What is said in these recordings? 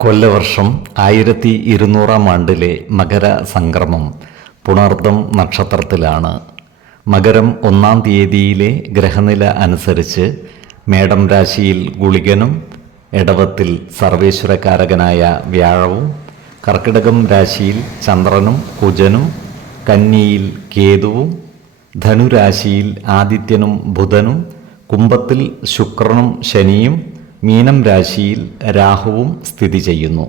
കൊല്ലവർഷം ആയിരത്തി ഇരുന്നൂറാം ആണ്ടിലെ മകര സംക്രമം പുണർദം നക്ഷത്രത്തിലാണ്. മകരം ഒന്നാം തീയതിയിലെ ഗ്രഹനില അനുസരിച്ച് മേടം രാശിയിൽ ഗുളികനും ഇടവത്തിൽ സർവേശ്വരകാരകനായ വ്യാഴവും കർക്കിടകം രാശിയിൽ ചന്ദ്രനും കുജനും കന്നിയിൽ കേതുവും ധനുരാശിയിൽ ആദിത്യനും ബുധനും കുംഭത്തിൽ ശുക്രനും ശനിയും മീനം രാശിയിൽ രാഹുവും സ്ഥിതി ചെയ്യുന്നു.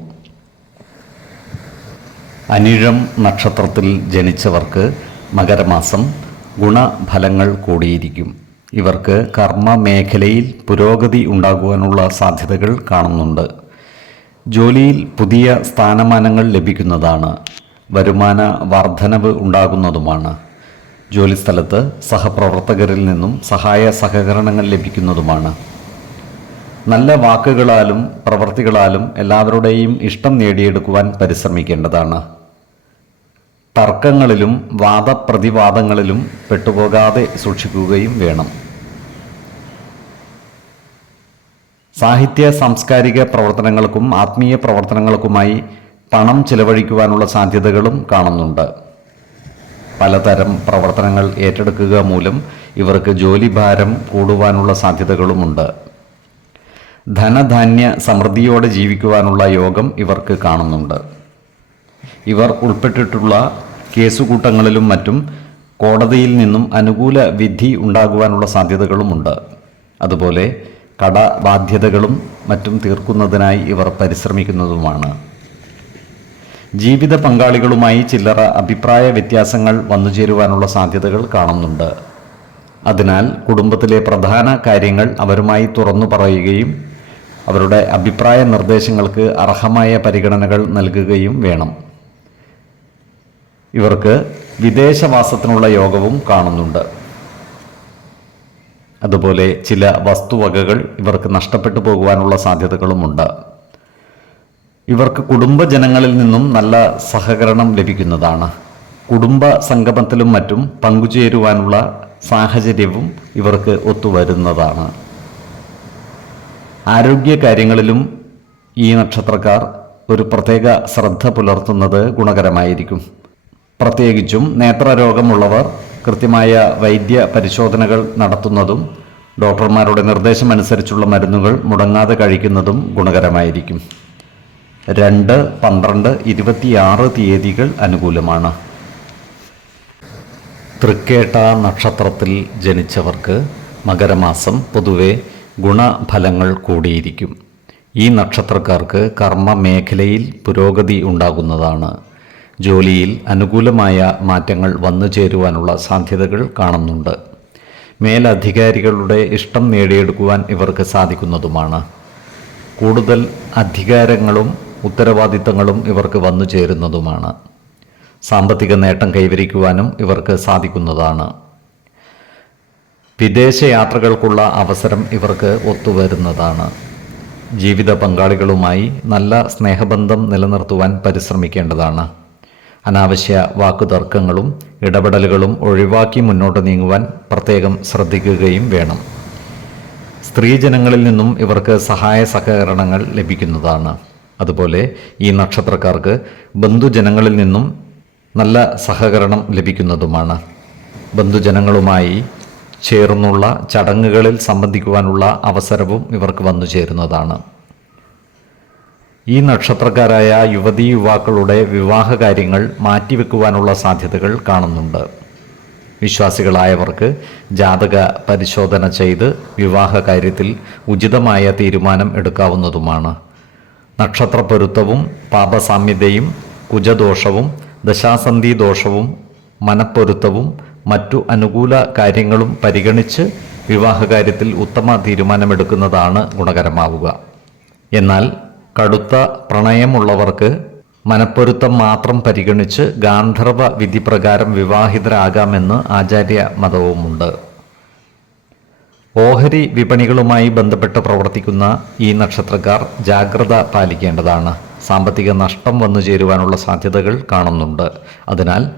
അനിഴം നക്ഷത്രത്തിൽ ജനിച്ചവർക്ക് മകരമാസം ഗുണഫലങ്ങൾ കൂടിയിരിക്കും. ഇവർക്ക് കർമ്മ മേഖലയിൽ പുരോഗതി ഉണ്ടാകുവാനുള്ള സാധ്യതകൾ കാണുന്നുണ്ട്. ജോലിയിൽ പുതിയ സ്ഥാനമാനങ്ങൾ ലഭിക്കുന്നതാണ്. വരുമാന വർധനവ് ഉണ്ടാകുന്നതുമാണ്. ജോലിസ്ഥലത്ത് സഹപ്രവർത്തകരിൽ നിന്നും സഹായ സഹകരണങ്ങൾ ലഭിക്കുന്നതുമാണ്. നല്ല വാക്കുകളാലും പ്രവൃത്തികളാലും എല്ലാവരുടെയും ഇഷ്ടം നേടിയെടുക്കുവാൻ പരിശ്രമിക്കേണ്ടതാണ്. തർക്കങ്ങളിലും വാദപ്രതിവാദങ്ങളിലും പെട്ടുപോകാതെ സൂക്ഷിക്കുകയും വേണം. സാഹിത്യ സാംസ്കാരിക പ്രവർത്തനങ്ങൾക്കും ആത്മീയ പ്രവർത്തനങ്ങൾക്കുമായി പണം ചിലവഴിക്കുവാനുള്ള സാധ്യതകളും കാണുന്നുണ്ട്. പലതരം പ്രവർത്തനങ്ങൾ ഏറ്റെടുക്കുക മൂലം ഇവർക്ക് ജോലിഭാരം കൂടുവാനുള്ള സാധ്യതകളുമുണ്ട്. ധനധാന്യ സമൃദ്ധിയോടെ ജീവിക്കുവാനുള്ള യോഗം ഇവർക്ക് കാണുന്നുണ്ട്. ഇവർ ഉൾപ്പെട്ടിട്ടുള്ള കേസുകൂട്ടങ്ങളിലും മറ്റും കോടതിയിൽ നിന്നും അനുകൂല വിധി ഉണ്ടാകുവാനുള്ള സാധ്യതകളുമുണ്ട്. അതുപോലെ കടബാധ്യതകളും മറ്റും തീർക്കുന്നതിനായി ഇവർ പരിശ്രമിക്കുന്നതുമാണ്. ജീവിത പങ്കാളികളുമായി ചില്ലറ അഭിപ്രായ വ്യത്യാസങ്ങൾ വന്നുചേരുവാനുള്ള സാധ്യതകൾ കാണുന്നുണ്ട്. അതിനാൽ കുടുംബത്തിലെ പ്രധാന കാര്യങ്ങൾ അവരുമായി തുറന്നു പറയുകയും അവരുടെ അഭിപ്രായ നിർദ്ദേശങ്ങൾക്ക് അർഹമായ പരിഗണനകൾ നൽകുകയും വേണം. ഇവർക്ക് വിദേശവാസത്തിനുള്ള യോഗവും കാണുന്നുണ്ട്. അതുപോലെ ചില വസ്തുവകകൾ ഇവർക്ക് നഷ്ടപ്പെട്ടു പോകുവാനുള്ള സാധ്യതകളുമുണ്ട്. ഇവർക്ക് കുടുംബജനങ്ങളിൽ നിന്നും നല്ല സഹകരണം ലഭിക്കുന്നതാണ്. കുടുംബ സംഗമത്തിലും മറ്റും പങ്കുചേരുവാനുള്ള സാഹചര്യവും ഇവർക്ക് ഒത്തുവരുന്നതാണ്. ആരോഗ്യ കാര്യങ്ങളിലും ഈ നക്ഷത്രക്കാർ ഒരു പ്രത്യേക ശ്രദ്ധ പുലർത്തുന്നത് ഗുണകരമായിരിക്കും. പ്രത്യേകിച്ചും നേത്രരോഗമുള്ളവർ കൃത്യമായ വൈദ്യ പരിശോധനകൾ നടത്തുന്നതും ഡോക്ടർമാരുടെ നിർദ്ദേശമനുസരിച്ചുള്ള മരുന്നുകൾ മുടങ്ങാതെ കഴിക്കുന്നതും ഗുണകരമായിരിക്കും. രണ്ട് പന്ത്രണ്ട് ഇരുപത്തിയാറ് തീയതികൾ അനുകൂലമാണ്. തൃക്കേട്ട നക്ഷത്രത്തിൽ ജനിച്ചവർക്ക് മകരമാസം പൊതുവെ ഗുണഫലങ്ങൾ കൂടിയിരിക്കും. ഈ നക്ഷത്രക്കാർക്ക് കർമ്മ മേഖലയിൽ പുരോഗതി ഉണ്ടാകുന്നതാണ്. ജോലിയിൽ അനുകൂലമായ മാറ്റങ്ങൾ വന്നു ചേരുവാനുള്ള സാധ്യതകൾ കാണുന്നുണ്ട്. മേലധികാരികളുടെ ഇഷ്ടം നേടിയെടുക്കുവാൻ ഇവർക്ക് സാധിക്കുന്നതുമാണ്. കൂടുതൽ അധികാരങ്ങളും ഉത്തരവാദിത്തങ്ങളും ഇവർക്ക് വന്നു ചേരുന്നതുമാണ്. സാമ്പത്തിക നേട്ടം കൈവരിക്കുവാനും ഇവർക്ക് സാധിക്കുന്നതാണ്. വിദേശയാത്രകൾക്കുള്ള അവസരം ഇവർക്ക് ഒത്തുവരുന്നതാണ്. ജീവിത പങ്കാളികളുമായി നല്ല സ്നേഹബന്ധം നിലനിർത്തുവാൻ പരിശ്രമിക്കേണ്ടതാണ്. അനാവശ്യ വാക്കുതർക്കങ്ങളും ഇടപെടലുകളും ഒഴിവാക്കി മുന്നോട്ട് നീങ്ങുവാൻ പ്രത്യേകം ശ്രദ്ധിക്കുകയും വേണം. സ്ത്രീജനങ്ങളിൽ നിന്നും ഇവർക്ക് സഹായ സഹകരണങ്ങൾ ലഭിക്കുന്നതാണ്. അതുപോലെ ഈ നക്ഷത്രക്കാർക്ക് ബന്ധുജനങ്ങളിൽ നിന്നും നല്ല സഹകരണം ലഭിക്കുന്നതുമാണ്. ബന്ധുജനങ്ങളുമായി ചേർന്നുള്ള ചടങ്ങുകളിൽ സംബന്ധിക്കുവാനുള്ള അവസരവും ഇവർക്ക് വന്നു ചേരുന്നതാണ്. ഈ നക്ഷത്രക്കാരായ യുവതീ യുവാക്കളുടെ വിവാഹ കാര്യങ്ങൾ മാറ്റിവെക്കുവാനുള്ള സാധ്യതകൾ കാണുന്നുണ്ട്. വിശ്വാസികളായവർക്ക് ജാതക പരിശോധന ചെയ്ത് വിവാഹ കാര്യത്തിൽ ഉചിതമായ തീരുമാനം എടുക്കാവുന്നതുമാണ്. നക്ഷത്രപൊരുത്തവും പാപസാമ്യതയും കുജദോഷവും ദശാസന്ധി ദോഷവും മനപ്പൊരുത്തവും മറ്റു അനുകൂല കാര്യങ്ങളും പരിഗണിച്ച് വിവാഹകാര്യത്തിൽ ഉത്തമ തീരുമാനമെടുക്കുന്നതാണ് ഗുണകരമാവുക. എന്നാൽ കടുത്ത പ്രണയമുള്ളവർക്ക് മനപ്പൊരുത്തം മാത്രം പരിഗണിച്ച് ഗാന്ധർവ വിധി പ്രകാരം വിവാഹിതരാകാമെന്ന് ആചാര്യ മതവുമുണ്ട് ഓഹരി വിപണികളുമായി ബന്ധപ്പെട്ട് പ്രവർത്തിക്കുന്ന ഈ നക്ഷത്രക്കാർ ജാഗ്രത പാലിക്കേണ്ടതാണ്. സാമ്പത്തിക നഷ്ടം വന്നു ചേരുവാനുള്ള സാധ്യതകൾ കാണുന്നുണ്ട്. അതിനാൽ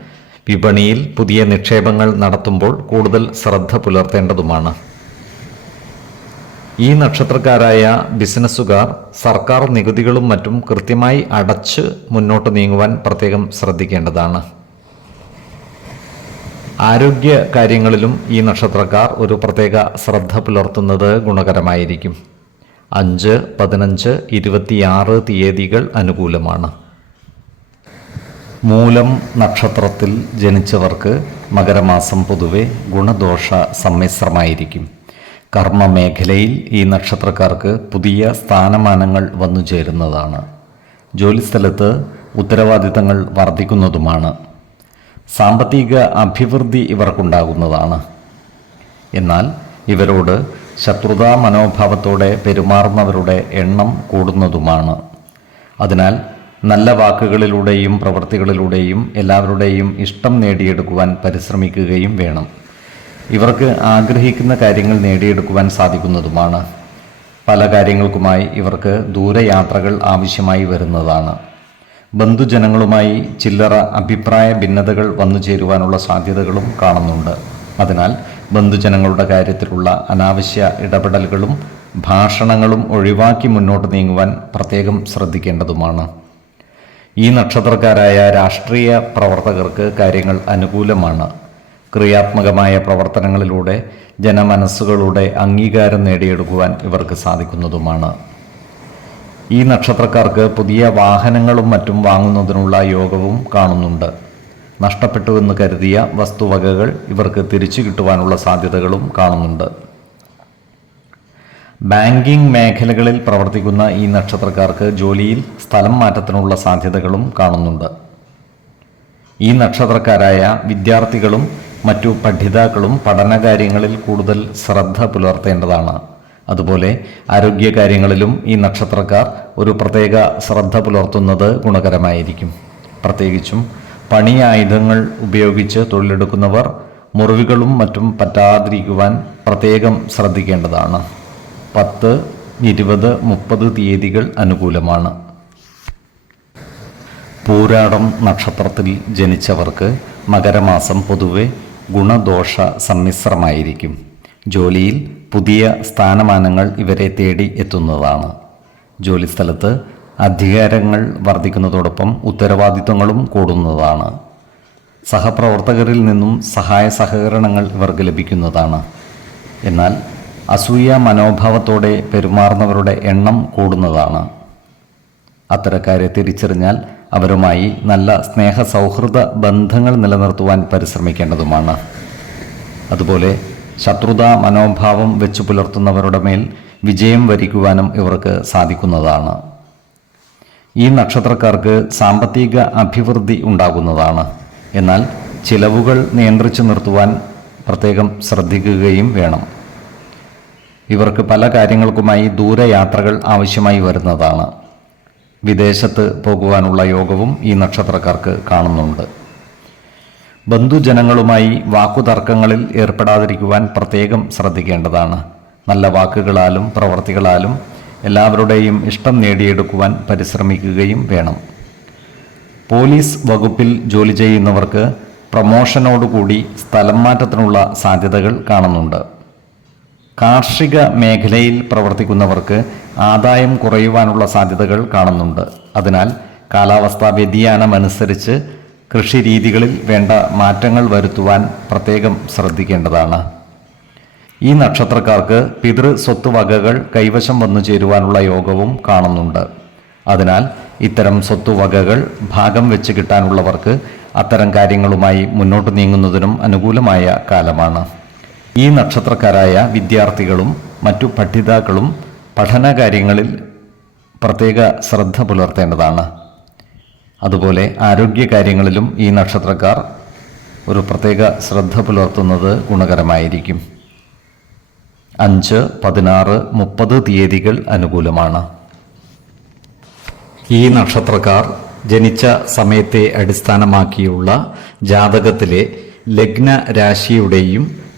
വിപണിയിൽ പുതിയ നിക്ഷേപങ്ങൾ നടത്തുമ്പോൾ കൂടുതൽ ശ്രദ്ധ പുലർത്തേണ്ടതുമാണ്. ഈ നക്ഷത്രക്കാരായ ബിസിനസ്സുകാർ സർക്കാർ നികുതികളും മറ്റും കൃത്യമായി അടച്ച് മുന്നോട്ട് നീങ്ങുവാൻ പ്രത്യേകം ശ്രദ്ധിക്കേണ്ടതാണ്. ആരോഗ്യ കാര്യങ്ങളിലും ഈ നക്ഷത്രക്കാർ ഒരു പ്രത്യേക ശ്രദ്ധ പുലർത്തുന്നത് ഗുണകരമായിരിക്കും. അഞ്ച് പതിനഞ്ച് ഇരുപത്തിയാറ് തീയതികൾ അനുകൂലമാണ്. മൂലം നക്ഷത്രത്തിൽ ജനിച്ചവർക്ക് മകരമാസം പൊതുവെ ഗുണദോഷ സമ്മിശ്രമായിരിക്കും. കർമ്മ മേഖലയിൽ ഈ നക്ഷത്രക്കാർക്ക് പുതിയ സ്ഥാനമാനങ്ങൾ വന്നു ചേരുന്നതാണ്. ജോലിസ്ഥലത്ത് ഉത്തരവാദിത്തങ്ങൾ വർദ്ധിക്കുന്നതുമാണ്. സാമ്പത്തിക അഭിവൃദ്ധി ഇവർക്കുണ്ടാകുന്നതാണ്. എന്നാൽ ഇവരോട് ശത്രുതാ മനോഭാവത്തോടെ പെരുമാറുന്നവരുടെ എണ്ണം കൂടുന്നതുമാണ്. അതിനാൽ നല്ല വാക്കുകളിലൂടെയും പ്രവൃത്തികളിലൂടെയും എല്ലാവരുടെയും ഇഷ്ടം നേടിയെടുക്കുവാൻ പരിശ്രമിക്കുകയും വേണം. ഇവർക്ക് ആഗ്രഹിക്കുന്ന കാര്യങ്ങൾ നേടിയെടുക്കുവാൻ സാധിക്കുന്നതുമാണ്. പല കാര്യങ്ങൾക്കുമായി ഇവർക്ക് ദൂരയാത്രകൾ ആവശ്യമായി വരുന്നതാണ്. ബന്ധുജനങ്ങളുമായി ചില്ലറ അഭിപ്രായ ഭിന്നതകൾ വന്നു ചേരുവാനുള്ള സാധ്യതകളും കാണുന്നുണ്ട്. അതിനാൽ ബന്ധുജനങ്ങളുടെ കാര്യത്തിലുള്ള അനാവശ്യ ഇടപെടലുകളും ഭാഷണങ്ങളും ഒഴിവാക്കി മുന്നോട്ട് നീങ്ങുവാൻ പ്രത്യേകം ശ്രദ്ധിക്കേണ്ടതുമാണ്. ഈ നക്ഷത്രക്കാരായ രാഷ്ട്രീയ പ്രവർത്തകർക്ക് കാര്യങ്ങൾ അനുകൂലമാണ്. ക്രിയാത്മകമായ പ്രവർത്തനങ്ങളിലൂടെ ജനമനസ്സുകളുടെ അംഗീകാരം നേടിയെടുക്കുവാൻ ഇവർക്ക് സാധിക്കുന്നതുമാണ്. ഈ നക്ഷത്രക്കാർക്ക് പുതിയ വാഹനങ്ങളും മറ്റും വാങ്ങുന്നതിനുള്ള യോഗവും കാണുന്നുണ്ട്. നഷ്ടപ്പെട്ടുവെന്ന് കരുതിയ വസ്തുവകകൾ ഇവർക്ക് തിരിച്ചു കിട്ടുവാനുള്ള സാധ്യതകളും കാണുന്നുണ്ട്. ബാങ്കിംഗ് മേഖലകളിൽ പ്രവർത്തിക്കുന്ന ഈ നക്ഷത്രക്കാർക്ക് ജോലിയിൽ സ്ഥലം മാറ്റത്തിനുള്ള സാധ്യതകളും കാണുന്നുണ്ട്. ഈ നക്ഷത്രക്കാരായ വിദ്യാർത്ഥികളും മറ്റു പഠിതാക്കളും പഠനകാര്യങ്ങളിൽ കൂടുതൽ ശ്രദ്ധ പുലർത്തേണ്ടതാണ്. അതുപോലെ ആരോഗ്യകാര്യങ്ങളിലും ഈ നക്ഷത്രക്കാർ ഒരു പ്രത്യേക ശ്രദ്ധ പുലർത്തുന്നത് ഗുണകരമായിരിക്കും. പ്രത്യേകിച്ചും പണി ആയുധങ്ങൾ ഉപയോഗിച്ച് തൊഴിലെടുക്കുന്നവർ മുറിവുകളും മറ്റും പറ്റാതിരിക്കുവാൻ പ്രത്യേകം ശ്രദ്ധിക്കേണ്ടതാണ്. പത്ത് ഇരുപത് മുപ്പത് തീയതികൾ അനുകൂലമാണ്. പൂരാടം നക്ഷത്രത്തിൽ ജനിച്ചവർക്ക് മകരമാസം പൊതുവെ ഗുണദോഷ സമ്മിശ്രമായിരിക്കും. ജോലിയിൽ പുതിയ സ്ഥാനമാനങ്ങൾ ഇവരെ തേടി എത്തുന്നതാണ്. ജോലിസ്ഥലത്ത് അധികാരങ്ങൾ വർദ്ധിക്കുന്നതോടൊപ്പം ഉത്തരവാദിത്വങ്ങളും കൂടുന്നതാണ്. സഹപ്രവർത്തകരിൽ നിന്നും സഹായ സഹകരണങ്ങൾ ഇവർക്ക് ലഭിക്കുന്നതാണ്. എന്നാൽ അസൂയ മനോഭാവത്തോടെ പെരുമാറുന്നവരുടെ എണ്ണം കൂടുന്നതാണ്. അത്തരക്കാരെ തിരിച്ചറിഞ്ഞാൽ അവരുമായി നല്ല സ്നേഹ സൗഹൃദ ബന്ധങ്ങൾ നിലനിർത്തുവാൻ പരിശ്രമിക്കേണ്ടതുമാണ്. അതുപോലെ ശത്രുതാ മനോഭാവം വെച്ചു പുലർത്തുന്നവരുടെ മേൽ വിജയം വരിക്കുവാനും ഇവർക്ക് സാധിക്കുന്നതാണ്. ഈ നക്ഷത്രക്കാർക്ക് സാമ്പത്തിക അഭിവൃദ്ധി ഉണ്ടാകുന്നതാണ്. എന്നാൽ ചിലവുകൾ നിയന്ത്രിച്ചു നിർത്തുവാൻ പ്രത്യേകം ശ്രദ്ധിക്കുകയും വേണം. ഇവർക്ക് പല കാര്യങ്ങൾക്കുമായി ദൂരയാത്രകൾ ആവശ്യമായി വരുന്നതാണ്. വിദേശത്ത് പോകുവാനുള്ള യോഗവും ഈ നക്ഷത്രക്കാർക്ക് കാണുന്നുണ്ട്. ബന്ധുജനങ്ങളുമായി വാക്കുതർക്കങ്ങളിൽ ഏർപ്പെടാതിരിക്കുവാൻ പ്രത്യേകം ശ്രദ്ധിക്കേണ്ടതാണ്. നല്ല വാക്കുകളാലും പ്രവർത്തികളാലും എല്ലാവരുടെയും ഇഷ്ടം നേടിയെടുക്കുവാൻ പരിശ്രമിക്കുകയും വേണം. പോലീസ് വകുപ്പിൽ ജോലി ചെയ്യുന്നവർക്ക് പ്രമോഷനോടുകൂടി സ്ഥലം മാറ്റത്തിനുള്ള സാധ്യതകൾ കാണുന്നുണ്ട്. കാർഷിക മേഖലയിൽ പ്രവർത്തിക്കുന്നവർക്ക് ആദായം കുറയുവാനുള്ള സാധ്യതകൾ കാണുന്നുണ്ട്. അതിനാൽ കാലാവസ്ഥാ വ്യതിയാനമനുസരിച്ച് കൃഷി രീതികളിൽ വേണ്ട മാറ്റങ്ങൾ വരുത്തുവാൻ പ്രത്യേകം ശ്രദ്ധിക്കേണ്ടതാണ്. ഈ നക്ഷത്രക്കാർക്ക് പിതൃ സ്വത്തുവകകൾ കൈവശം വന്നു ചേരുവാനുള്ള യോഗവും കാണുന്നുണ്ട്. അതിനാൽ ഇത്തരം സ്വത്തുവകകൾ ഭാഗം വെച്ച് കിട്ടാനുള്ളവർക്ക് അത്തരം കാര്യങ്ങളുമായി മുന്നോട്ട് നീങ്ങുന്നതിനും അനുകൂലമായ കാലമാണ്. ഈ നക്ഷത്രക്കാരായ വിദ്യാർത്ഥികളും മറ്റു പഠിതാക്കളും പഠനകാര്യങ്ങളിൽ പ്രത്യേക ശ്രദ്ധ പുലർത്തേണ്ടതാണ്. അതുപോലെ ആരോഗ്യകാര്യങ്ങളിലും ഈ നക്ഷത്രക്കാർ ഒരു പ്രത്യേക ശ്രദ്ധ പുലർത്തുന്നത് ഗുണകരമായിരിക്കും. അഞ്ച് പതിനാറ് മുപ്പത് തീയതികൾ അനുകൂലമാണ്. ഈ നക്ഷത്രക്കാർ ജനിച്ച സമയത്തെ അടിസ്ഥാനമാക്കിയുള്ള ജാതകത്തിലെ ലഗ്ന രാശിയുടെയും